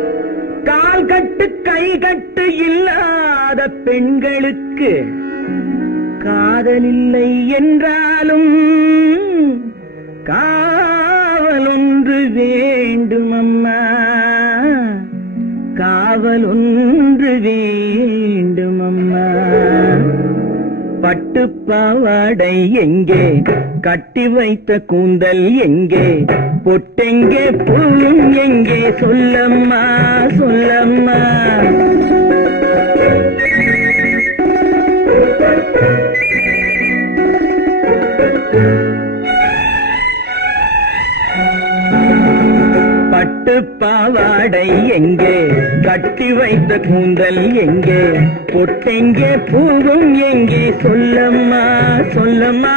கால் கட்டு கை கட்டு இல்லாத பெண்களுக்கு காதலில்லை என்றாலும் காவலொன்று வேண்டுமம்மா, காவலொன்று வேண்டுமம்மா. பட்டுப்பாவாடை எங்கே, கட்டி வைத்த கூந்தல் எங்கே, பொட்டெங்கே பூவும் எங்கே, சொல்லம்மா சொல்லம்மா. பட்டுப்பாவாடை எங்கே, கட்டி வைத்த கூந்தல் எங்கே, பொட்டெங்கே பூவும் எங்கே, சொல்லம்மா சொல்லம்மா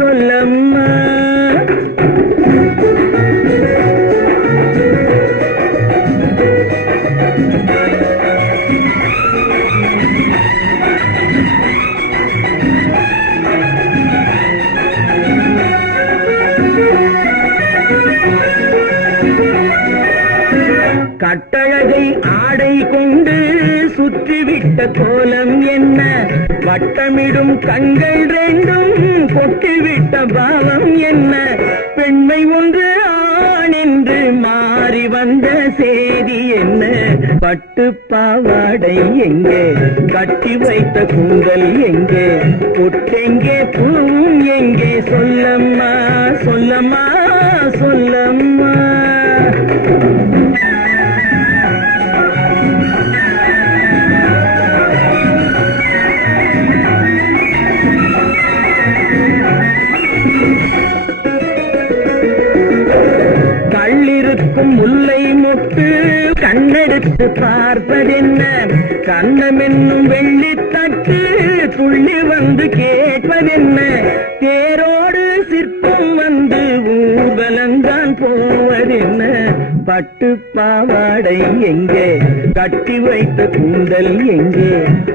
சொல்லம்மா. கட்டழகை ஆடை கொண்டு சுற்றிவிட்ட கோலம் என்ன, வட்டமிடும் கண்கள் ரெண்டும் கொட்டிவிட்ட பாவம் என்ன, பெண்மை ஒன்று ஆண் என்று மாறி வந்த செய்தி என்ன. பட்டுப்பாவாடை எங்கே, கட்டி வைத்த கூந்தல் எங்கே, பொட்டெங்கே பூவும் எங்கே, சொல்லம்மா சொல்லம்மா சொல்லம்மா. கள்ளிருக்கும் முல்லை மொட்டு கண்ணெடுத்து பார்ப்பதென்ன, கண்ணம் என்னும் வெள்ளித்தட்டு துள்ளி வந்து கேட்பதென்ன, தேரோடு சிற்பம் வந்து ஊர்வலந்தான் போவதென்ன. பட்டுப்பாவாடை எங்கே, கட்டி வைத்த கூந்தல் எங்கே,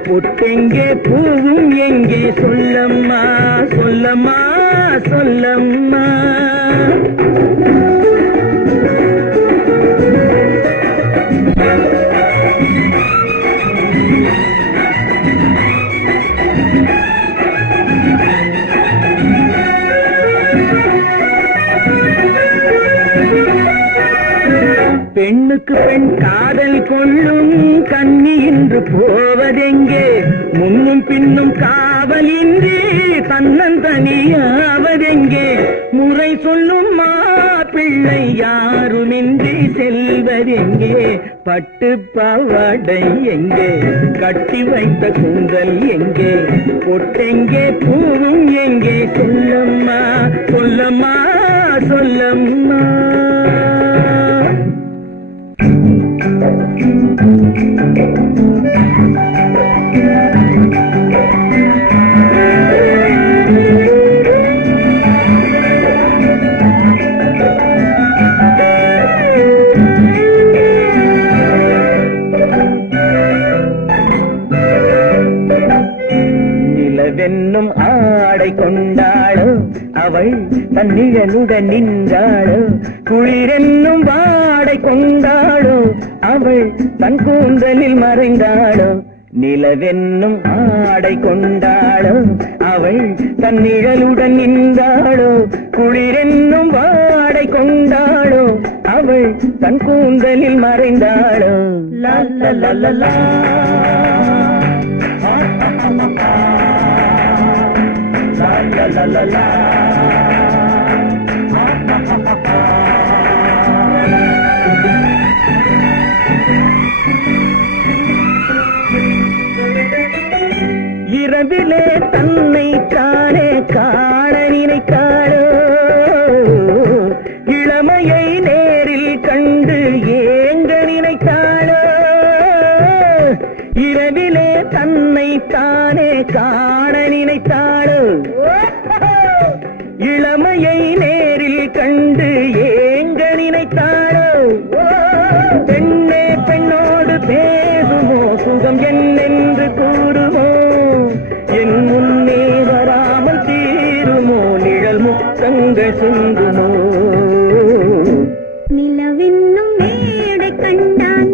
பொட்டெங்கே பூவும் எங்கே, சொல்லம்மா சொல்லம்மா சொல்லம்மா. பெண்ணுக்கு பெண் காதல் கொள்ளும் கன்னி இன்று போவதெங்கே, முன்னும் பின்னும் காவலின்றி தன்னந்தனியாவதெங்கே, முறை சொல்லும் மாப்பிள்ளை யாருமின்றி செல்வதெங்கே. பட்டுப்பாவாடை எங்கே, கட்டி வைத்த கூந்தல் எங்கே, பொட்டெங்கே பூவும் எங்கே, சொல்லம்மா சொல்லம்மா சொல்லம்மா. நிலவென்னும் ஆடை கொண்டாளோ அவள் தன்னிழலுடன் நின்றாளோ, குளிரென்னும் வாடை கொண்டாளோ அவள் தன் கூந்தலில் மறைந்தாளோ. நிலவென்னும் ஆடை கொண்டாளோ அவள் தன் நிழலுடன் நின்றாளோ, குளிரென்னும் வாடை கொண்டாளோ அவள் தன் கூந்தலில் மறைந்தாளோ. லா லா லா லா லா la la la la. இரவிலே தன்னை தானே காண நினைத்தாளோ, இளமையை நேரில் கண்டு ஏங்க நினைத்தாளோ, இரவிலே தன்னை தானே காண நினைத்தாளோ, இளமையை நேரில் கண்டு ஏங்க நினைத்தாளோ. பெண்ணே பெண்ணோடு பேசுமோ, சுகம் என்னென்று கூறுமோ, என் முன்னே வராமல் தீருமோ, நிழல் முத்தங்கள் சிந்துமோ. நிலவென்னும் மேடை கண்டால்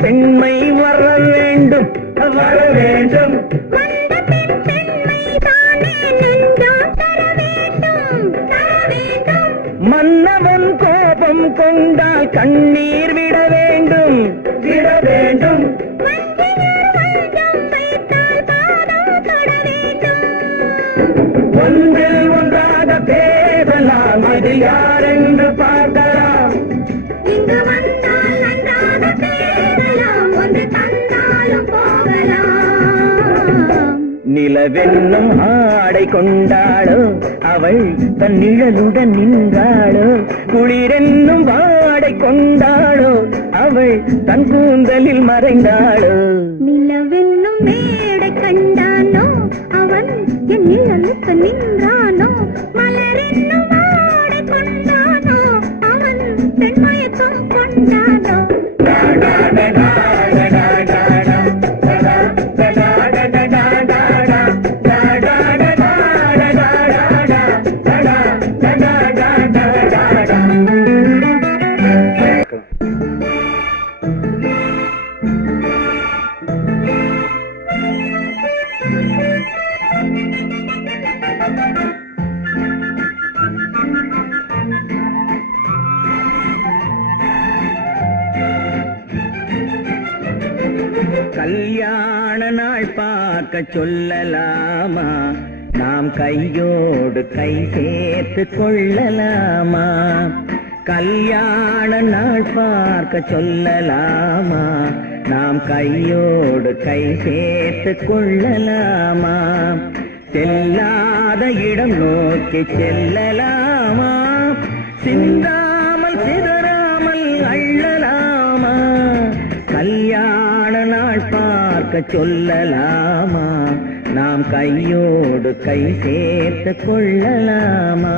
பெண்மை வர வேண்டும் வர வேண்டும் மன்னவன் கோபம் கொண்டால் கண்ணீர் விட வேண்டும் விட வேண்டும் ஒன்றில் ஒன்றாக பேசலாம் அது யாரென்று பார்க்கலாம் நிலவென்னும் ஆடை கொண்டாளோ அவள் தன் நிழலுடன் நின்றாளோ குளிரென்னும் வாடை கொண்டாளோ அவள் தன் கூந்தலில் மறைந்தாளோ நிலவென்னும் மேடை கண்டானோ அவன் என் நிழலுக்கு நின்றானோ மலரென்னும் வாடை கொண்டானோ அவன் பெண்மயக்கம் கொண்டானோ கல்யாண நாள் பார்க்க சொல்லலாமா நாம் கையோடு கை சேர்த்து கொள்ளலாமா கல்யாண நாள் பார்க்க சொல்லலாமா நாம் கையோடு கை சேர்த்து கொள்ளலாமா செல்லாத இடம் நோக்கி செல்லலாமா சிந்தாமல் சிதறாமல் அள்ளலாமா கல்யாண நாள் பார்க்க சொல்லலாமா நாம் கையோடு கை சேர்த்து கொள்ளலாமா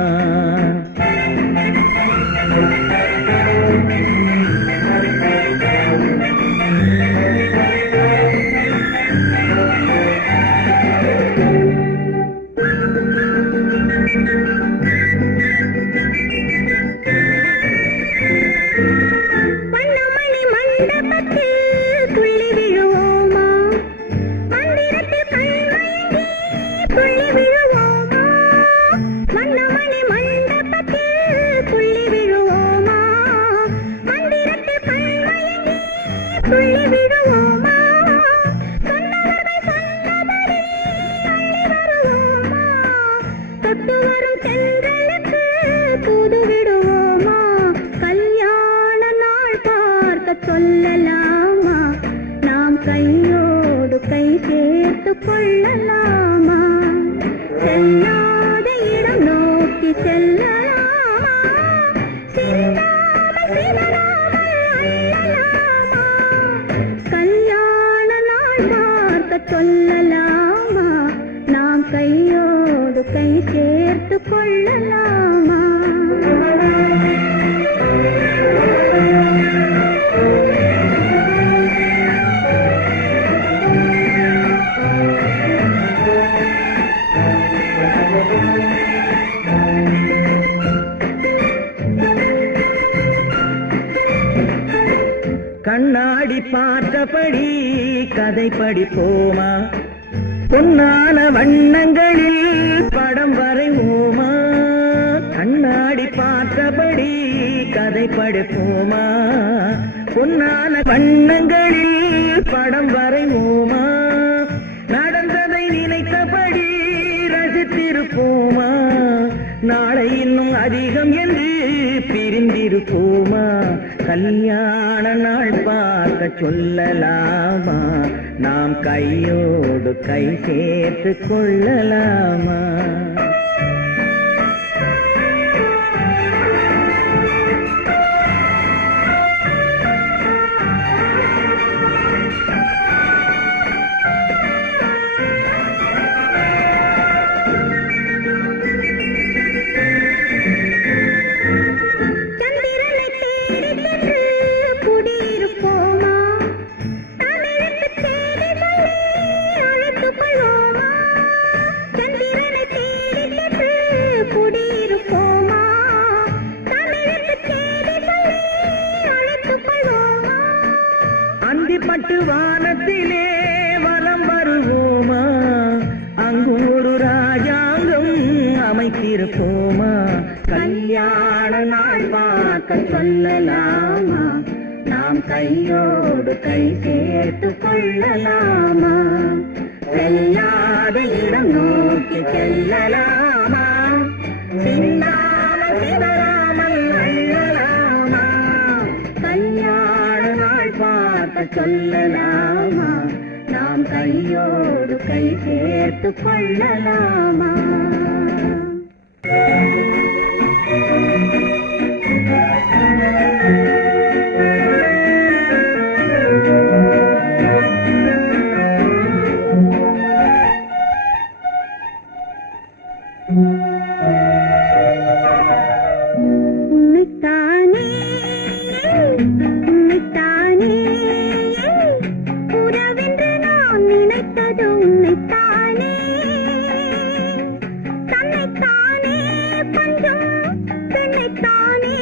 சொல்லலாமா நாம் கையோடு கை சேர்த்து கொள்ளலாமா செல்லாத இடம் நோக்கி செல்லலாமா சிந்தாமல் சிதறாமல் அள்ளலாமா கல்யாண நாள் பார்க்க சொல்லலாமா நாம் கையோடு கை சேர்த்து கொள்ளலாமா கண்ணாடி பார்த்தபடி கதை படிப்போமா பொன்னான வண்ணங்களில் படம் வரைவோமா கண்ணாடி பார்த்தபடி கதை படிப்போமா பொன்னான வண்ணங்களில் படம் வரைவோமா நடந்ததை நினைத்தபடி ரசித்திருப்போமா? நாளை இன்னும் அதிகம் என்று பிரிந்திருப்போமா? கல்யாண நாள் பார்க்க சொல்லலாமா? நாம் கையோடு கை சேர்த்து கொள்ளலாமா? அந்திப்பட்டு வானத்திலே வலம் வருவோமா? அங்கும் ஒரு ராஜாங்கம் அமைத்திருப்போமா? கல்யாண நாள் பார்க்க சொல்லலாமா? நாம் கையோடு கை சேர்த்து கொள்ளலாமா? செல்லாத இடம் நோக்கி செல்லலாமா? சிந்தாமல் சிதறாமல் அள்ளலாமா? கல்யாண நாள் பார்க்க சொல்லலாமா? நாம் கையோடு கை சேர்த்து கொள்ளலாமா? உன்னைத்தானே உன்னைத்தானே உறவென்று நான் நினைத்தது உன்னைத்தானே. தன்னைத்தானே பஞ்சம் பெண்ணைத்தானே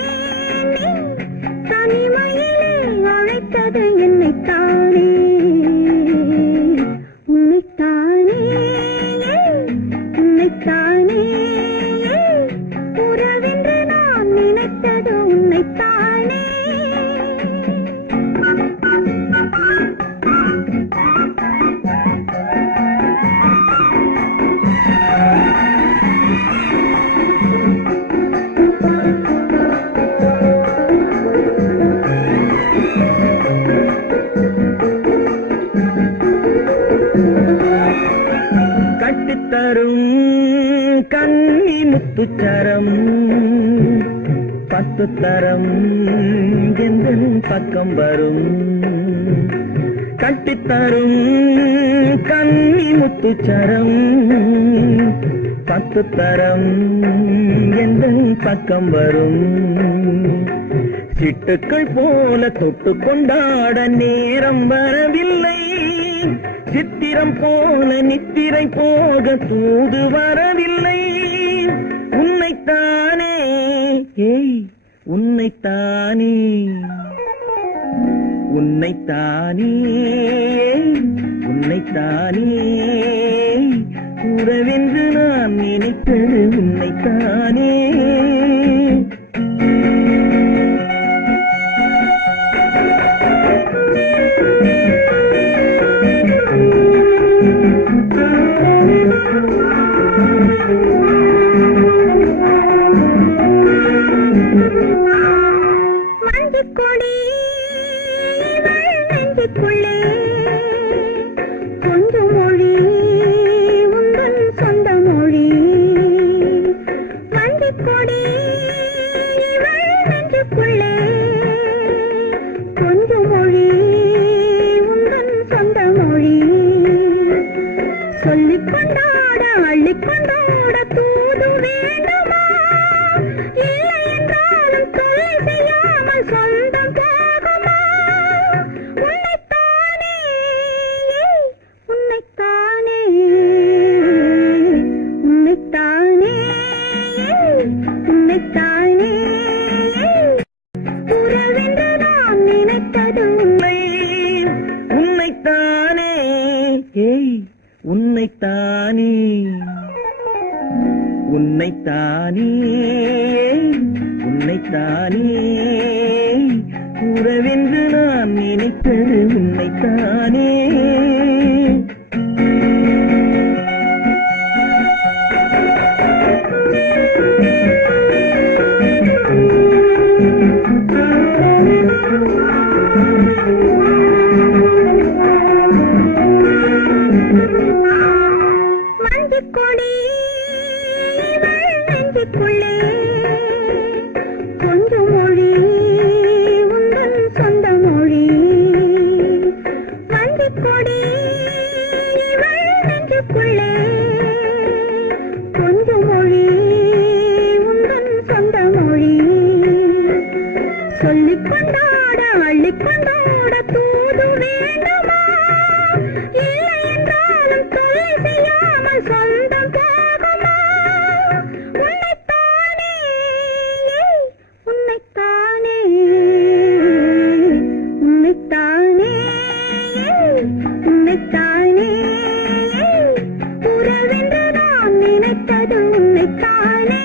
நீ தனிமையிலே அழைத்தது என்னைத்தானே. உன்னைத்தானே உன்னைத்தானே உறவென்று நான் நினைத்தது உன்னைத்தானே. கட்டித்தரும் கன்னி முத்துச்சரம் 10 தரம் எந்தன் பக்கம் வரும். கட்டித்தரும் கன்னி முத்துச்சரம் 10 தரம் எந்தன் பக்கம் வரும். சிட்டுக்கள் போல தொட்டு கொண்டாட நேரம் வரவில்லை. சித்திரம் போல நித்திரை போக தூது வரவில்லை. உன்னைத்தானே ஏய் உன்னைத்தானே உன்னைத்தானே உன்னைத்தானே உறவென்று நான் நினைத்தது உன்னைத்தானே. மஞ்சக்கொடி நெஞ்சுக்குள்ளே கொஞ்சம் மொழி உந்தன் சொந்த மொழி. மஞ்சக்கொடி நெஞ்சுக்குள்ளே கொஞ்சம் மொழி உந்தன் சொந்த மொழி. சொல்லிக் கொண்டாட அள்ளிக் கொண்டாட தூது வேண்டுமா? இல்லை என்றாலும் தொல்லை செய்யாமல் சொந்தம் போகுமா? உன்னைத்தானே உன்னைத்தானே உன்னைத்தானே உன்னைத்தானே உறவென்று நான் நினைத்தது உன்னை. உன்னைத்தானே ஏய் உன்னைத்தானே உன்னைத்தானே உன்னைத்தானே உறவென்று நான் நினைத்தது உன்னைத்தானே. வஞ்சிக்கொடி நெஞ்சுக்குள்ளே கொஞ்சம் மொழி உந்தன் சொந்த மொழி. வஞ்சிக்கொடி நெஞ்சுக்குள்ளே கொஞ்சம் மொழி உந்தன் சொந்த மொழி. சொல்லிக் கொண்டாட அள்ளிக் கொண்டாட தூது வேண்டுமா? இல்லை என்றாலும் தொல்லை செய்யாமல் சொந்தம் போகுமா? உன்னைத்தானே உன்னைத்தானே உன்னைத்தானே உன்னைத்தானே உறவென்று நான் நினைத்தது உன்னைத்தானே.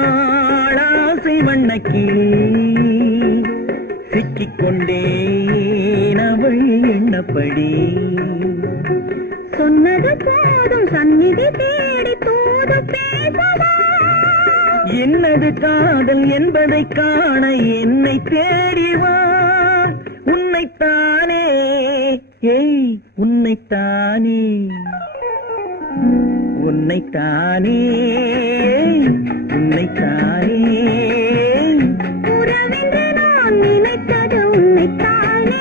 வட்டமிட்டாளாசை வண்ணக்கிளி சிக்கிக்கொண்டேன் அவள் எண்ணப்படி. சொன்னது போதும் சந்நிதி தேடி தூது பேசவா? என்னது காதல் என்பதை காண என்னை தேடிவா. உன்னைத்தானே ஏய் உன்னைத்தானே உன்னைத்தானே உன்னைத்தானே உறவென்று நான் நினைத்தது உன்னைத்தானே.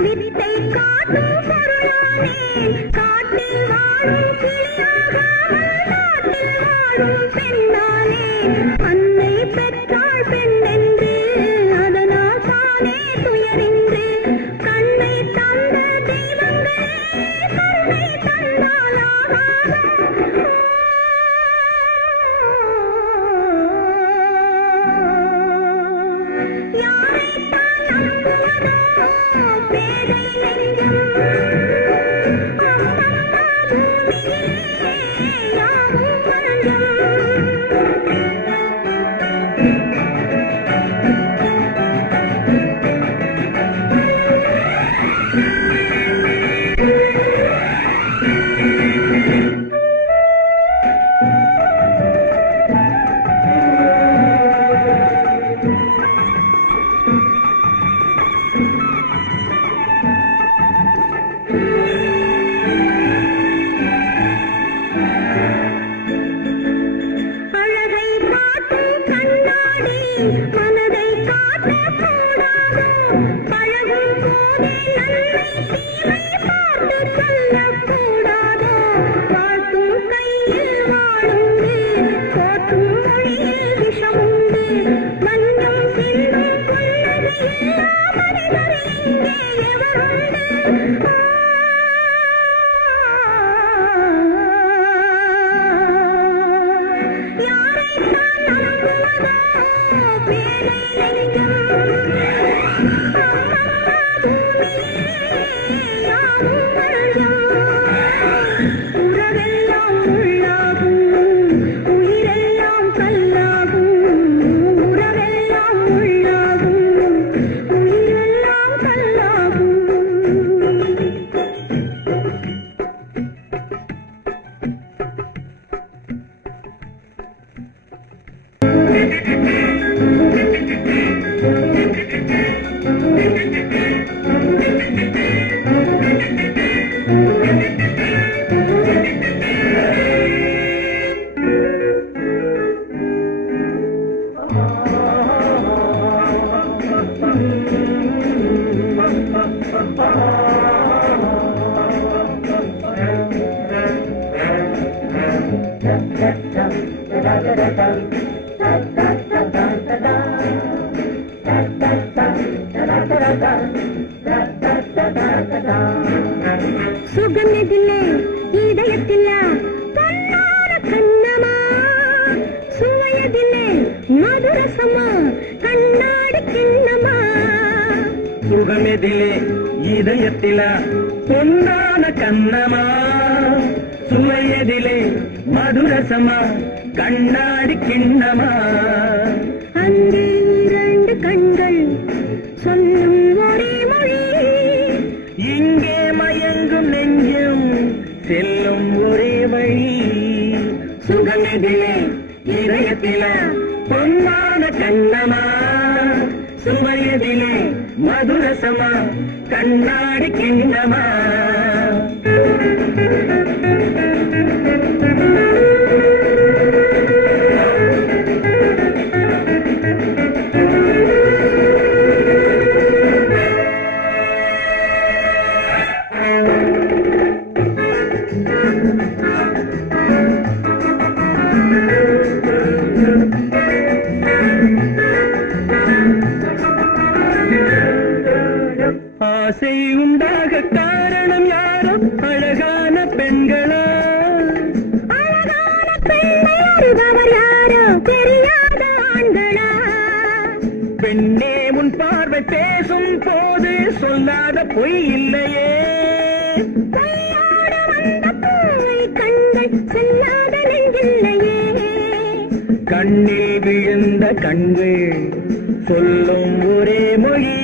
வித்தை காட்டும் பொருளானே காட்டில் வாழும் கிளியாகாமல் நாட்டில் வாழும் பெண்ணானே. அன்னை பெற்றாள் பெண்ணென்று அதனால் தானே துயரின்று கண்ணை தந்த தெய்வங்களே கருணை தந்தாலாகாதா? மனதை காட்டக்கூடாதோ பழகும் போதே நன்மை தீமை பார்த்து சொல்லக்கூடாதோ? வாழ்த்தும் கையில் வாழுண்டு போற்றும் மொழியில் விஷமுண்டு மஞ்சம் சிந்தும் புன்னகையில்லா மனிதர் இங்கே எவருண்டு? யாரைத்தான் நம்புவதோ பேரை நெஞ்சம் சுகமெதிலே இதயத்தில பொன்னான கண்ணமா சுவையதிலே மதுரசமா கண்ணாடி கிண்ணமா சுகமெதிலே இதயத்தில பொன்னான கண்ணமா சுவையதிலே மதுரசமா கண்ணாடி கிண்ணமா அங்கே இரண்டு கண்கள் சொல்லும் ஒரே மொழி இங்கே மயங்கும் நெஞ்சம் செல்லும் ஒரே வழி சுகமெதிலே இதயத்தில பொன்னான கண்ணமா சுவையதிலே மதுரசமா கண்ணாடி கிண்ணமா ஆசை உண்டாக காரணம் யாரோ அழகான பெண்களா அழகான பெண்ணை அறிபவர் யாரோ தெரியாத ஆண்களா பெண்ணே உன் பார்வை பேசும் போது சொல்லாத பொய் இல்லையே பொய்யோடு வந்த பூவை கண்கள் செல்லாத நெஞ்சில்லையே கண்ணில் விழுந்த கண்கள் சொல்லும் ஒரே மொழி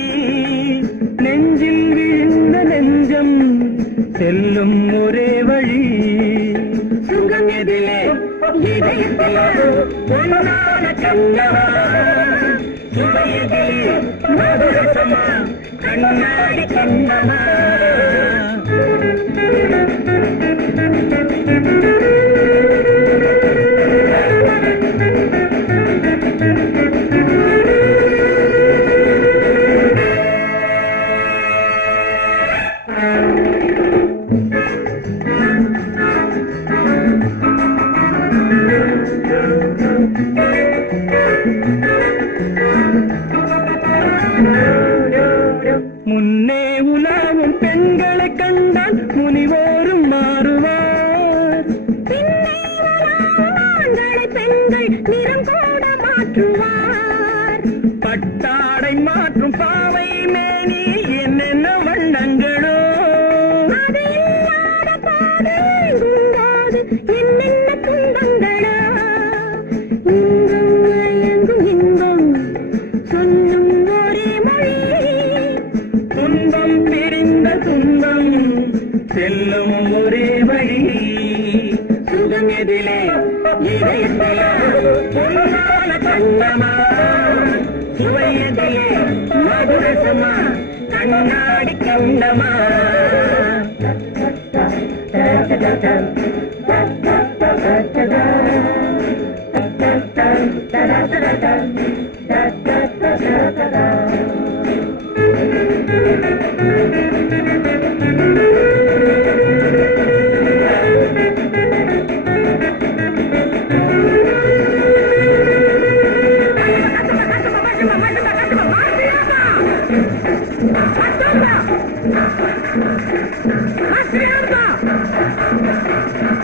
நெஞ்சில் விழுந்த நெஞ்சம் செல்லும் ஒரே வழி சுகம் எதிலே இதயத்தில பொன்னான கண்ணமா சுவையதிலே மதுரசமா கண்ணாடி கண்ணமா முன்னே உலாவும் பெண்களை கண்டால் முனிவோரும் மாறுவார் பின்னே உலாவும் ஆண்களை பெண்கள் நிறம் கூட மாற்றுவார் பட்டாடை மாற்றும் பாவை மேனி என்னென்ன வண்ணங்களோ அது இல்லாத பாடு எங்கும்போது என்னென்ன துன்பங்களோ இங்கும் மயங்கும் இன்பம் சொல்லும் ஒரே மொழி துன்பம் பிரிந்த துன்பம் செல்லும் ஒரே வழி சுகம் எதிலே இதயத்தில பொன்னான கண்ணமா சுவையதிலே மதுரசமா கண்ணாடி கண்ணமா Hasta